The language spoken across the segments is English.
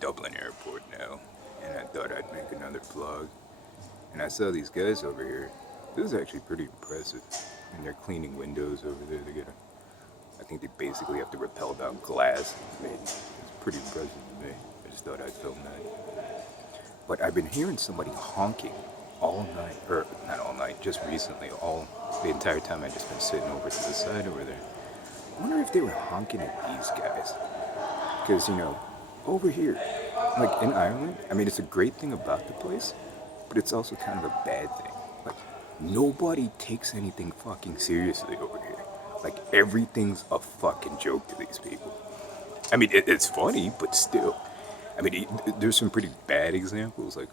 Dublin airport now, and I thought I'd make another vlog. And I saw these guys over here. This is actually pretty impressive. And they're cleaning windows over there. I think they basically have to rappel down glass. I mean, it's pretty impressive to me. I just thought I'd film that. But I've been hearing somebody honking all night, or not all night, just recently, the entire time I've just been sitting over to the side over there. I wonder if they were honking at these guys. Because, over here, like in Ireland, I mean, it's a great thing about the place, but it's also kind of a bad thing. Like, nobody takes anything fucking seriously over here. Like, everything's a fucking joke to these people. I mean, it's funny, but still. I mean, there's some pretty bad examples, like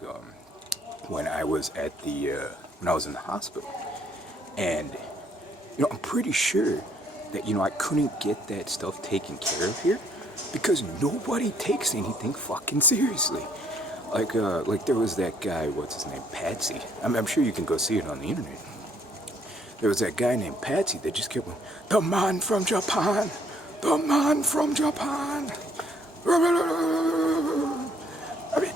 when I was when I was in the hospital, and I'm pretty sure that I couldn't get that stuff taken care of here because nobody takes anything fucking seriously. Like there was that guy, what's his name, Patsy. I'm sure you can go see it on the internet. There was that guy named Patsy that just kept going, "The man from Japan, the man from Japan." I mean,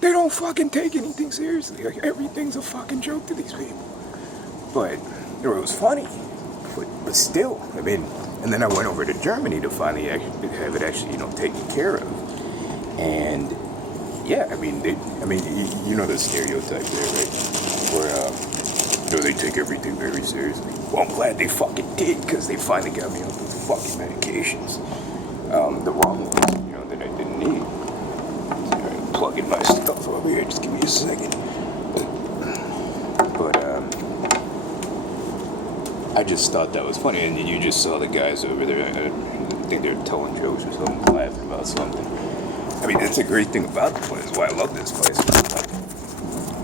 they don't fucking take anything seriously. Like, everything's a fucking joke to these people. But it was funny, but still, I mean. And then I went over to Germany to finally have it actually, taken care of. And yeah, I mean, you know the stereotype there, right? Where they take everything very seriously. Well, I'm glad they fucking did, because they finally got me off the fucking medications, the wrong ones, that I didn't need. So I'm plugging my stuff over here. Just give me a second. But I just thought that was funny, and you just saw the guys over there. I think they were telling jokes or something, laughing about something. I mean, that's a great thing about the place. Why I love this place.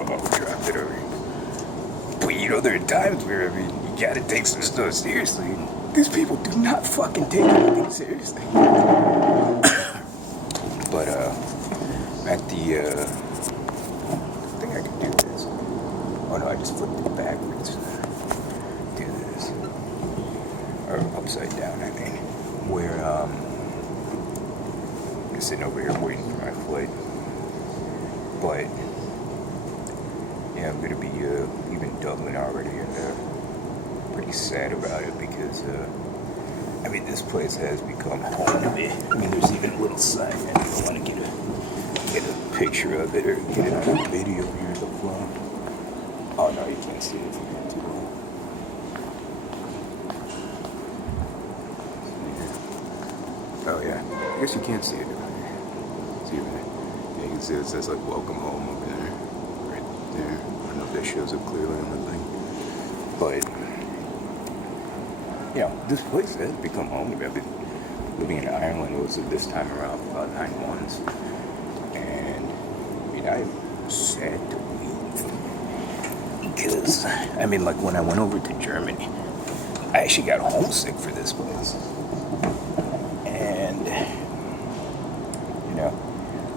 Oh, dropped it over here. But there are times where you gotta take some stuff seriously. These people do not fucking take anything seriously. But at the I think I can do this. Oh no, I just flipped it backwards. Or upside down, I mean, where I'm sitting over here waiting for my flight. But yeah, I'm gonna be leaving Dublin already, and pretty sad about it because this place has become home to me. I mean, there's even a little sign. I don't want to get a picture of it or get it on a video here at the phone. Oh no, you can't see it if you want to. Oh yeah, I guess you can't see it. See it there? Yeah, you can see it says like "Welcome Home" over there, right there. I don't know if that shows up clearly on the thing, but this place has become home to me. I've been living in Ireland. Was this time around for about 9 months, and I'm sad to leave because like when I went over to Germany, I actually got homesick for this place. And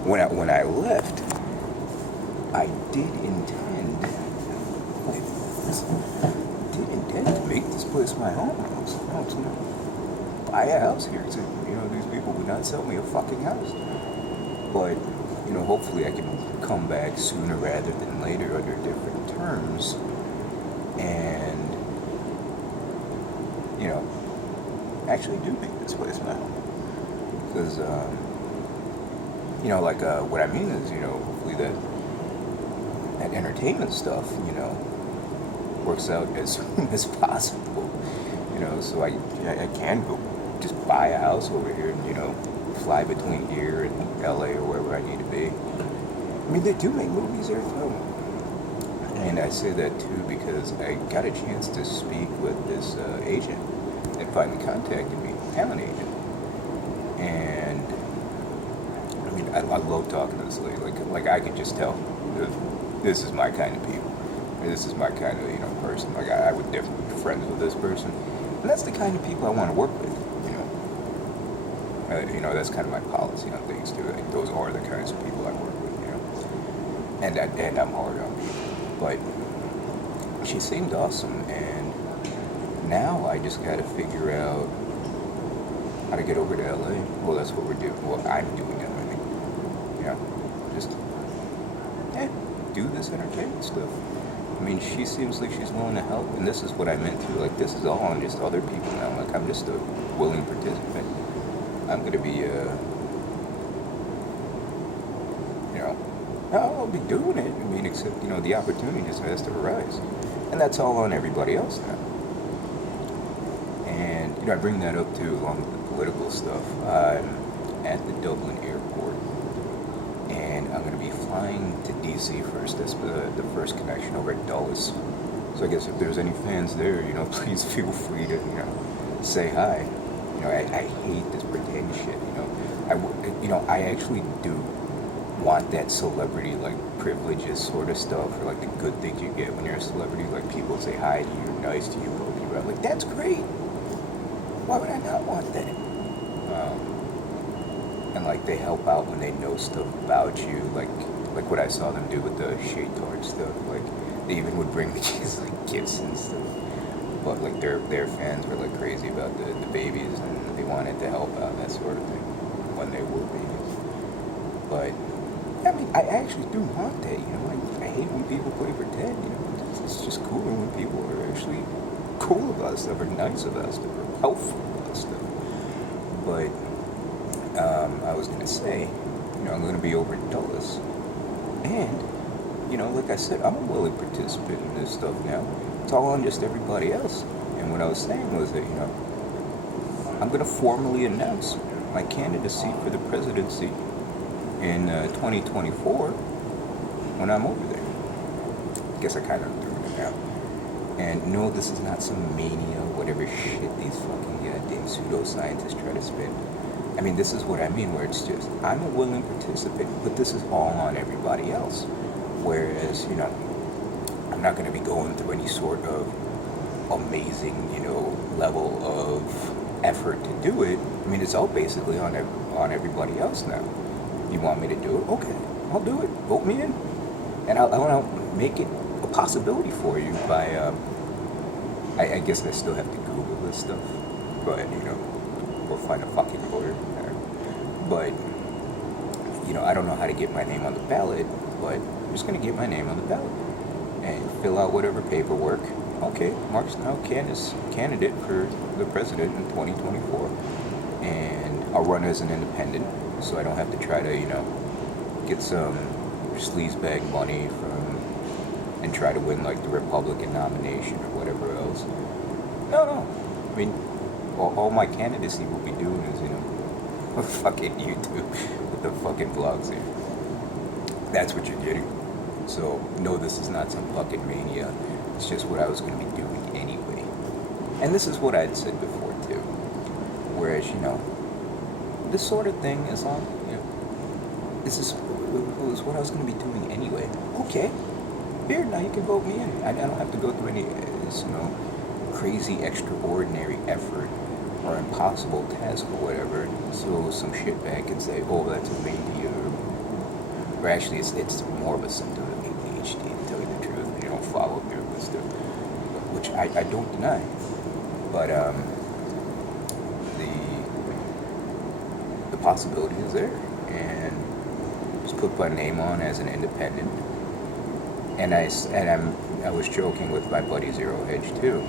when I left, I did intend to make this place my home. I was gonna buy a house here. So, these people would not sell me a fucking house. But hopefully I can come back sooner rather than later under different terms, and actually do make this place my home. Because, what I mean is, hopefully that entertainment stuff, works out as soon as possible, so I can go just buy a house over here and, fly between here and LA or wherever I need to be. I mean, they do make movies there too. And I say that too because I got a chance to speak with this agent that finally contacted me, talent agent. And I love talking to this lady. Like I could just tell, this is my kind of people. This is my kind of person. Like I would definitely be friends with this person, and that's the kind of people I want to work with. That's kind of my policy on things too. Like, those are the kinds of people I work with. And I'm hard on people, but she seemed awesome, and now I just got to figure out how to get over to LA. Well, that's what we're doing. Well, I'm doing it, I mean. You know, just, yeah, do this entertainment stuff. I mean, she seems like she's willing to help, and this is what I meant too. Like, this is all on just other people now. Like, I'm just a willing participant. I'm gonna be, you know, I'll be doing it. I mean, except, you know, the opportunity just has to arise. And that's all on everybody else now. And, you know, I bring that up too, along with the political stuff. I'm at the Dublin airport, and I'm going to be flying to DC first. That's the first connection over at Dulles. So I guess if there's any fans there, you know, please feel free to, you know, say hi. You know, I hate this pretend shit, you know. I actually do want that celebrity, like, privileges sort of stuff, or like the good things you get when you're a celebrity. Like, people say hi to you, nice to you, help you out. Like, that's great. Why would I not want that? And like, they help out when they know stuff about you, like what I saw them do with the shade tart stuff. Like, they even would bring me just like gifts and stuff. But like, their fans were like crazy about the babies, and they wanted to help out, that sort of thing, when they were babies. But I mean, I actually do want that, you know. I hate when people play pretend, you know. It's just cooler when people are actually cool about stuff, or nice about stuff, or helpful about stuff. But I was gonna say, you know, I'm gonna be over at Dulles, and you know, like I said, I'm a willing participant in this stuff now. It's all on just everybody else. And what I was saying was that, you know, I'm gonna formally announce my candidacy for the presidency in 2024 when I'm over there. I guess I kind of threw it out. And no, this is not some mania, whatever shit these fucking goddamn pseudoscientists try to spin. I mean, this is what I mean, where it's just, I'm a willing participant, but this is all on everybody else. Whereas, you know, I'm not going to be going through any sort of amazing, you know, level of effort to do it. I mean, it's all basically on everybody else now. You want me to do it? Okay, I'll do it. Vote me in. And I'll make it a possibility for you by, I guess I still have to Google this stuff, but, you know, or find a fucking lawyer. But, you know, I don't know how to get my name on the ballot, but I'm just going to get my name on the ballot and fill out whatever paperwork. Okay, Mark's now candidate for the president in 2024, and I'll run as an independent, so I don't have to try to, you know, get some sleazebag money from, and try to win, like, the Republican nomination or whatever else. No. I mean, all my candidacy will be doing is, you know, fucking YouTube with the fucking vlogs here. That's what you're getting. So, no, this is not some fucking mania. It's just what I was going to be doing anyway. And this is what I'd said before, too. Whereas, you know, this sort of thing is on, you know, this is what I was going to be doing anyway. Okay. Here, now you can vote me in. I don't have to go through any, you know, crazy, extraordinary effort or impossible task or whatever. So some shitbag can say, oh, that's a mania. Or actually, it's more of a symptom of ADHD, to tell you the truth. You don't follow through with stuff, which I don't deny. But the possibility is there, and just put my name on as an independent. And I was joking with my buddy Zero Hedge too.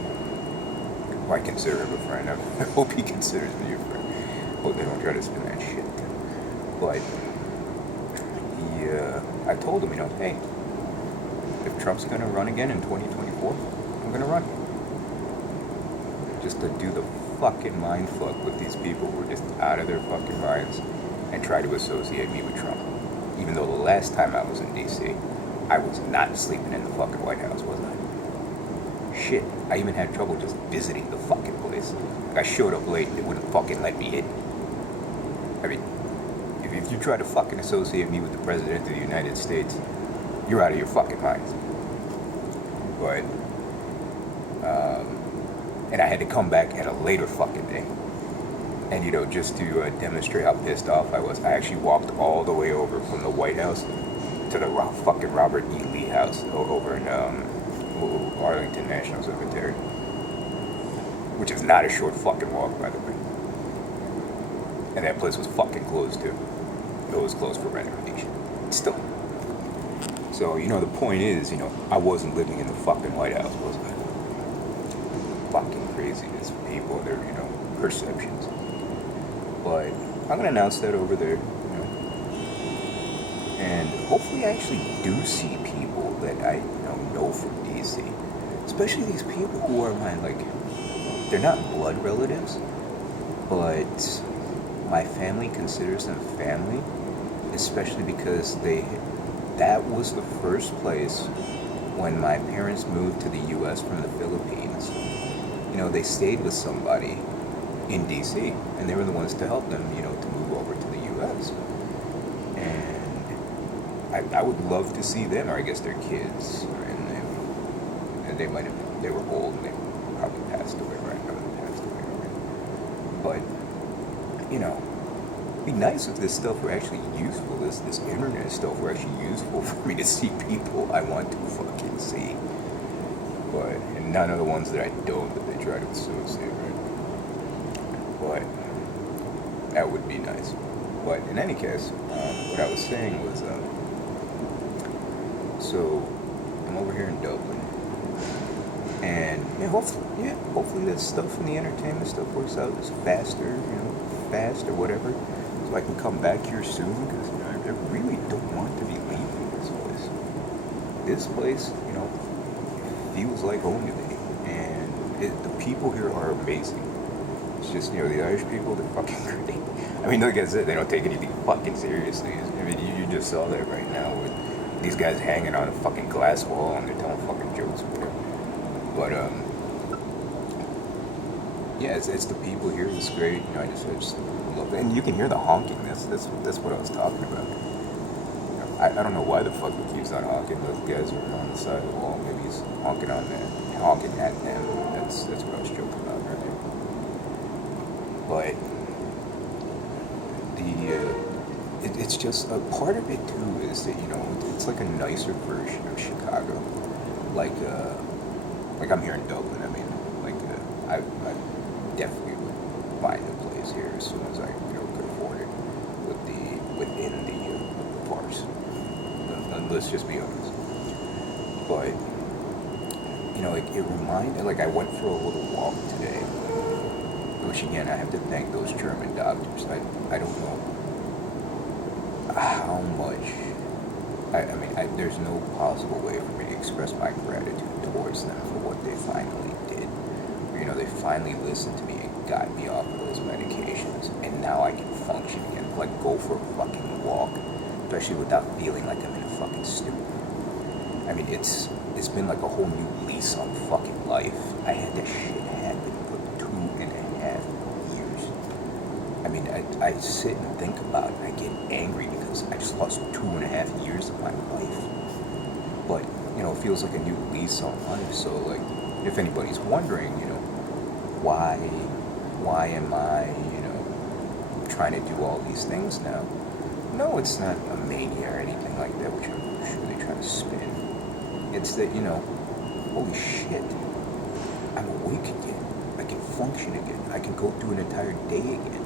I consider him a friend. I hope he considers me a friend. Hope they don't try to spin that shit. But I told him, you know, hey, if Trump's gonna run again in 2024, I'm gonna run. Just to do the fucking mind fuck with these people who are just out of their fucking minds and try to associate me with Trump. Even though the last time I was in DC, I was not sleeping in the fucking White House, was I? Shit, I even had trouble just visiting the fucking place. I showed up late and they wouldn't fucking let me in. I mean, if you try to fucking associate me with the President of the United States, you're out of your fucking minds. But, and I had to come back at a later fucking day. And, you know, just to demonstrate how pissed off I was, I actually walked all the way over from the White House to the fucking Robert E. Lee house over in Arlington National Cemetery, which is not a short fucking walk, by the way. And that place was fucking closed too. It was closed for renovation. Still. So, the point is, I wasn't living in the fucking White House, was I? Fucking craziness of people, their, perceptions. But I'm gonna announce that over there, and hopefully I actually do see people that I know from DC. Especially these people who are my, they're not blood relatives, but my family considers them family, especially because that was the first place when my parents moved to the U.S. from the Philippines. They stayed with somebody in D.C., and they were the ones to help them, to move over to the U.S. And I would love to see them, or I guess their kids, and they were old, and they probably passed away, right? They passed away already. But, it'd be nice if this stuff were actually useful, this internet stuff were actually useful for me to see people I want to fucking see. And none of the ones that I don't that they try to associate, right? But that would be nice. But in any case, what I was saying was, so I'm over here in Dublin, and hopefully that stuff in the entertainment stuff works out just faster, fast or whatever, so I can come back here soon, because I really don't want to be leaving this place. This place, feels like home to me, and the people here are amazing. It's just, the Irish people, they're fucking great. I mean, like I said, they don't take anything fucking seriously. I mean, you just saw that right now with these guys hanging on a fucking glass wall and they're telling fucking jokes. But yeah, it's the people here. It's great. I just love it. And you can hear the honking. That's what I was talking about. I don't know why the fuck he keeps on honking. Those guys are on the side of the wall. Maybe he's honking at them. That's what I was joking about earlier. But it's just a part of it too is that it's like a nicer version of Chicago. Like I'm here in Dublin. I mean, I definitely would find a place here as soon as I could afford it within the parks. Let's just be honest. But it reminded, I went for a little walk today, which again I have to thank those German doctors. I don't know how much. I mean, there's no possible way for me to express my gratitude towards them for what they finally did. They finally listened to me and got me off of those medications, and now I can function again. Go for a fucking walk, especially without feeling like I'm in a fucking stupor. I mean, it's been like a whole new lease on fucking life. I had that shit happen for 2.5 years. I mean, I sit and think about it. I get angry because I just lost 2.5 years of my life. But, it feels like a new lease on life. So, if anybody's wondering, why am I, trying to do all these things now? No, it's not a mania or anything like that, which I'm sure they try to spin. It's that, holy shit, I'm awake again. I can function again. I can go through an entire day again.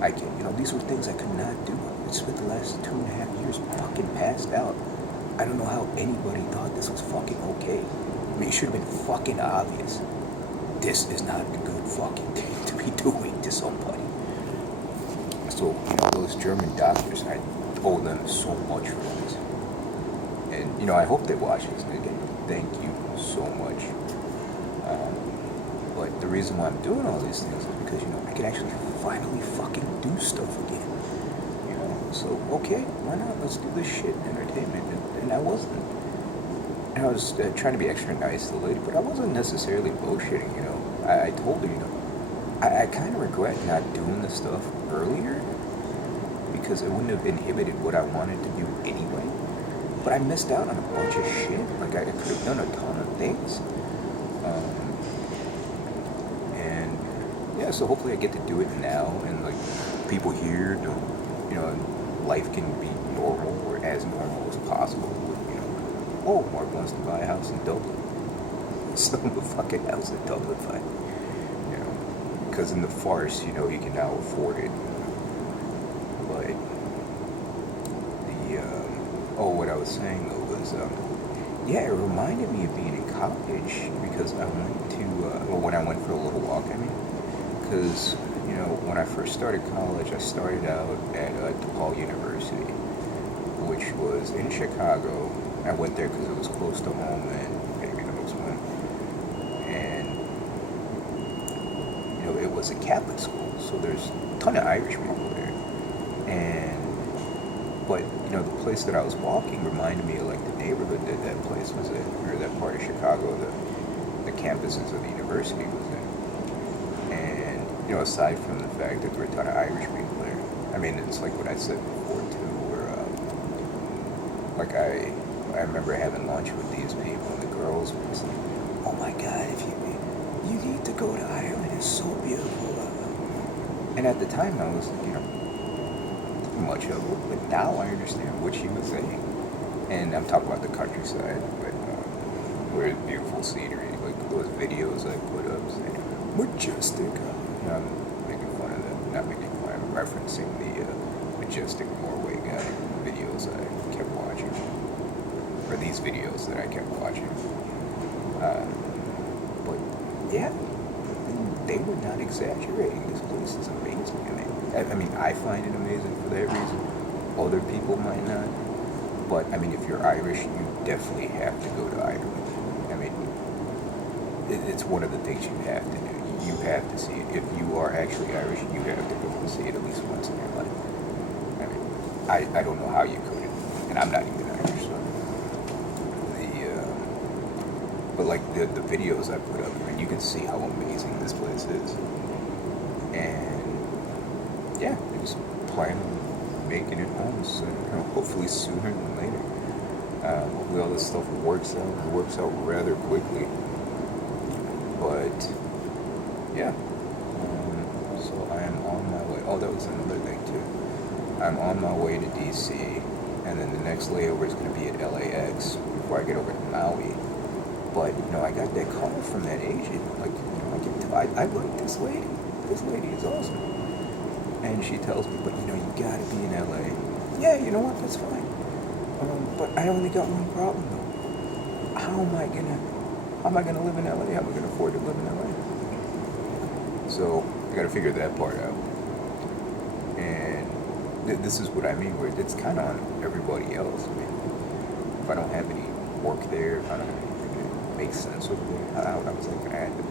I can, these were things I could not do. I spent the last 2.5 years fucking passed out. I don't know how anybody thought this was fucking okay. I mean, it should have been fucking obvious. This is not a good fucking thing to be doing to somebody. So, those German doctors, I owe them so much for this. And, I hope they watch this. And again, thank you so much. But the reason why I'm doing all these things is because, I can actually finally fucking do stuff again. So, okay, why not? Let's do this shit in entertainment. And I wasn't. And I was trying to be extra nice to the lady, but I wasn't necessarily bullshitting, I told her, I kind of regret not doing this stuff earlier because it wouldn't have inhibited what I wanted to do anyway. But I missed out on a bunch of shit. I could have done a ton of things. And yeah, so hopefully I get to do it now, and people here don't, life can be normal or as normal as possible. Oh, Mark wants to buy a house in Dublin. Sell him a fucking house in Dublin, fine. Because in the farce, he can now afford it. was saying though was, yeah, it reminded me of being in college because I went to, well, when I went for a little walk, I mean, because, when I first started college, I started out at DePaul University, which was in Chicago. I went there because it was close to home and maybe the most one. And, it was a Catholic school, so there's a ton of Irish people there. But the place that I was walking reminded me of like the neighborhood that place was in, or that part of Chicago, the campuses of the university was in. And aside from the fact that there were a ton of Irish people there, I mean, it's like what I said before too, where like I remember having lunch with these people, and the girls were just like, "Oh my God, if you need to go to Ireland, it's so beautiful." And at the time, I was much of it, but now I understand what she was saying. And I'm talking about the countryside, but where it's beautiful scenery, like those videos I put up saying majestic. I'm making fun of them, not making fun. I'm referencing the majestic Norway guy videos I kept watching, or these videos that I kept watching. But yeah, they were not exaggerating. This place is amazing. I mean, I find it amazing for that reason. Other people might not. But, I mean, if you're Irish, you definitely have to go to Ireland. I mean, it's one of the things you have to do. You have to see it. If you are actually Irish, you have to go and see it at least once in your life. I mean, I don't know how you could. And I'm not even Irish, so. But, like, the videos I put up, I mean, you can see how amazing this place is. And yeah, I just plan on making it home soon, hopefully sooner than later. Hopefully all this stuff works out rather quickly. But yeah, so I am on my way. Oh, that was another thing too. I'm on my way to DC, and then the next layover is going to be at LAX before I get over to Maui. But I got that call from that agent. Like, I like this lady. This lady is awesome. And she tells me, but you gotta be in LA. Yeah, you know what, that's fine. But I only got one problem though. How am I gonna live in LA? How am I gonna afford to live in LA? So I gotta figure that part out. And this is what I mean, where it's kind of on everybody else. I mean, if I don't have any work there, if I don't have anything that makes sense over there, I was like gonna have to.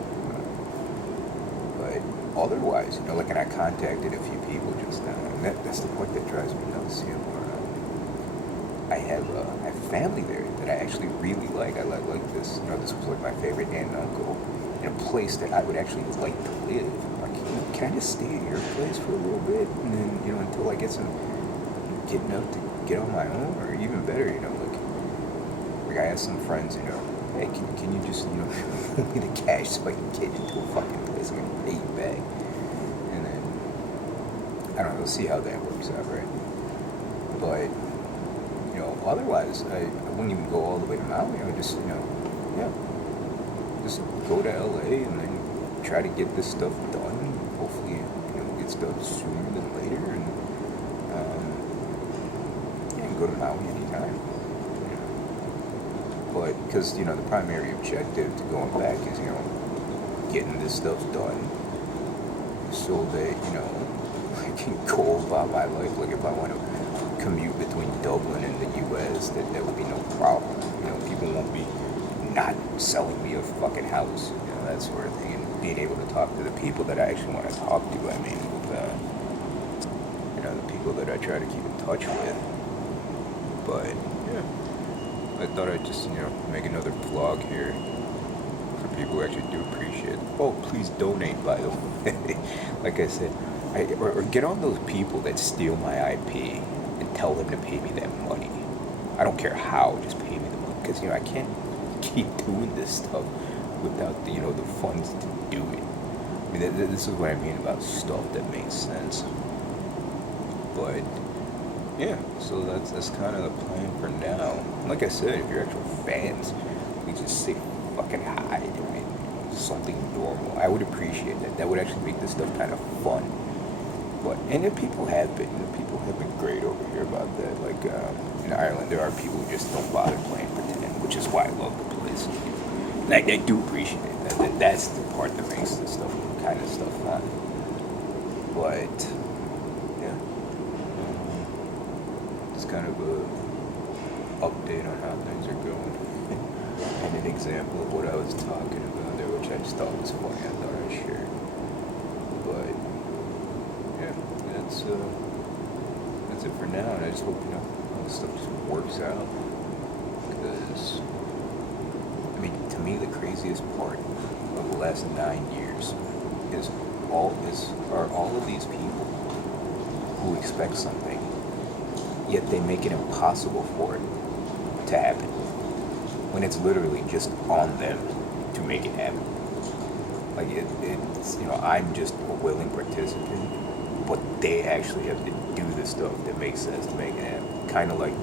But otherwise, like, and I contacted a few people just now, and that's the part that drives me nuts. I have family there that I actually really like. I like this. This was like my favorite aunt and uncle in a place that I would actually like to live. Like, can I just stay at your place for a little bit, and then until I get some getting up to get on my own, or even better, like I asked some friends, hey, can you just give me the cash so I can get into a fucking place and pay you back, and then I don't know, see how that works out, right? But otherwise, I wouldn't even go all the way to Maui. I would just just go to LA and then try to get this stuff done. Hopefully, get stuff sooner than later, and go to Maui anytime. But because the primary objective to going back is getting this stuff done, so that I can go about my life. Like if I want to commute between Dublin and the U.S., that would be no problem. People won't be not selling me a fucking house, that sort of thing, and being able to talk to the people that I actually want to talk to. I mean, with the people that I try to keep in touch with. But yeah, I thought I'd just make another vlog here for people who actually do appreciate it. Oh, please donate, by the way. Like I said, or get on those people that steal my IP and tell them to pay me that money. I don't care how, just pay me the money, because I can't keep doing this stuff without the the funds to do it. I mean, this is what I mean about stuff that makes sense. But yeah, so that's kind of the plan for now. Like I said, if you're actual fans, you just say fucking hi. I mean, something normal. I would appreciate that. That would actually make this stuff kind of fun. But and people have been great over here about that. Like in Ireland, there are people who just don't bother playing pretend, which is why I love the place. And I do appreciate that. That's the part that makes this stuff kind of stuff fun. But yeah, it's kind of a update on how things are going, and an example of what I was talking about there, which I just thought was funny. I thought I'd share. But yeah, that's it for now, and I just hope all this stuff just works out. Because I mean, to me, the craziest part of the last 9 years are all of these people who expect something, yet they make it impossible for it to happen, when it's literally just on them to make it happen. Like it's I'm just a willing participant, but they actually have to do the stuff that makes sense to make it happen. Kind of like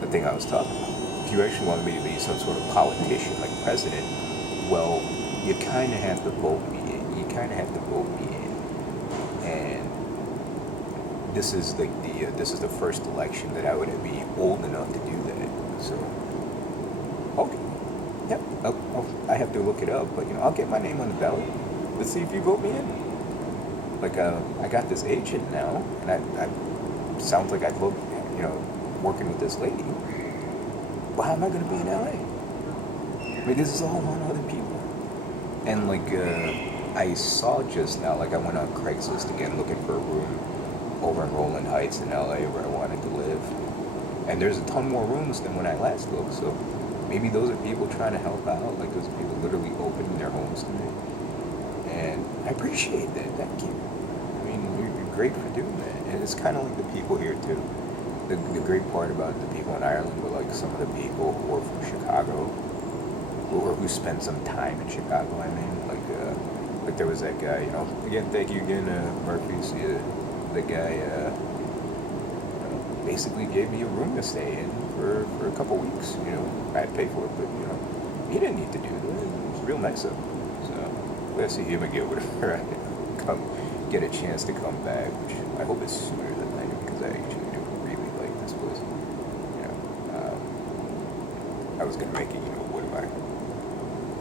the thing I was talking about. If you actually want me to be some sort of politician, like president, well, you kind of have to vote me in. You kind of have to vote me in. And this is like this is the first election that I would be old enough to do that. So, okay, yep. I have to look it up, but I'll get my name on the ballot. Let's see if you vote me in. Like I got this agent now, and I sounds like I'd look, working with this lady. Well, how am I going to be in LA? I mean, this is all on other people. And like I saw just now, like I went on Craigslist again looking for a room over in Roland Heights in LA where I wanted to live. And there's a ton more rooms than when I last looked, so maybe those are people trying to help out, like those people literally opening their homes to me. And I appreciate that, thank you. I mean, you're great for doing that. And it's kind of like the people here too. The great part about the people in Ireland were like some of the people who are from Chicago, or who spent some time in Chicago, I mean, like there was that guy, again, thank you again, Murphy's, the guy, basically gave me a room to stay in for a couple weeks. I had to pay for it, but he didn't need to do that. It was real nice of him. So we'll see him again whenever I get a chance to come back, which I hope it's sooner than later, because I actually do really like this place. I was gonna make it, what am I?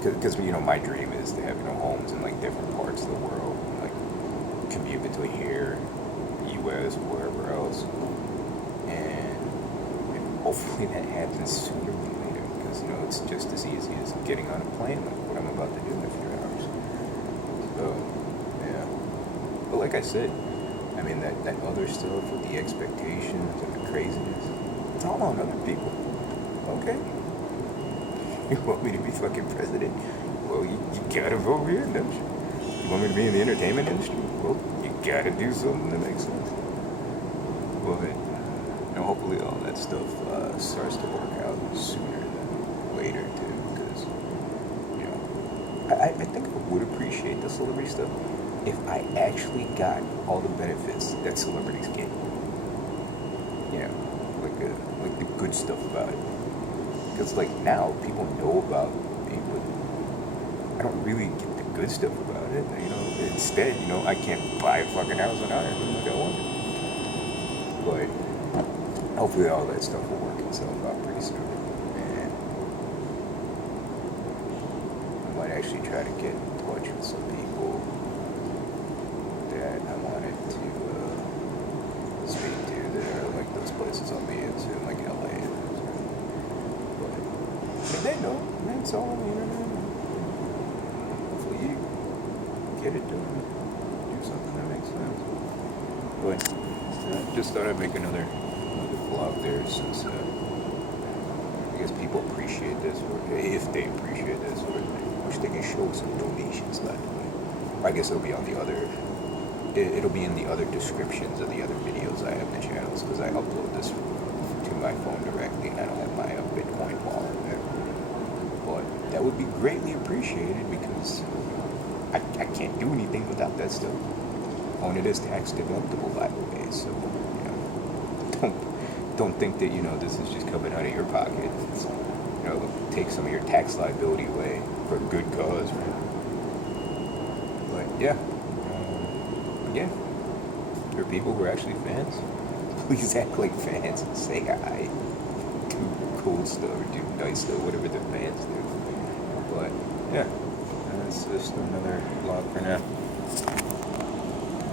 Because my dream is to have homes in like different parts of the world, like commute between here, U.S., wherever else. And hopefully that happens sooner than later, because it's just as easy as getting on a plane, like what I'm about to do in a few hours. So yeah, but like I said, I mean that other stuff with the expectations and the craziness, it's all on other people. Okay, you want me to be fucking president? Well, you gotta vote me in, don't you? You want me to be in the entertainment industry? Well, you gotta do something that makes sense. But hopefully all that stuff starts to work out sooner than later too, because I think I would appreciate the celebrity stuff if I actually got all the benefits that celebrities get. Like the good stuff about it. Because like now people know about me, but I don't really get the good stuff about it. Instead, I can't buy a fucking house in Ireland like I want. But hopefully all that stuff will work itself out pretty soon. And I might actually try to get in touch with some people that I wanted to speak to that are like those places I'll be into, like LA. But they know, man, it's all on the internet. Hopefully you get it done. Do something that makes sense. But just thought I'd make another vlog there, since I guess people appreciate this, or if they appreciate this, or wish they can show some donations, by the way. I guess it'll be on the other. It'll be in the other descriptions of the other videos I have in the channels, because I upload this to my phone directly, and I don't have my Bitcoin wallet there. But that would be greatly appreciated, because I can't do anything without that stuff. And it is tax deductible, by the way, so don't think that this is just coming out of your pocket. It's, take some of your tax liability away for a good cause, right? But yeah, again, for people who are actually fans, please act like fans and say hi. Do cool stuff or do nice stuff, whatever the fans do. But yeah, that's just another vlog for now.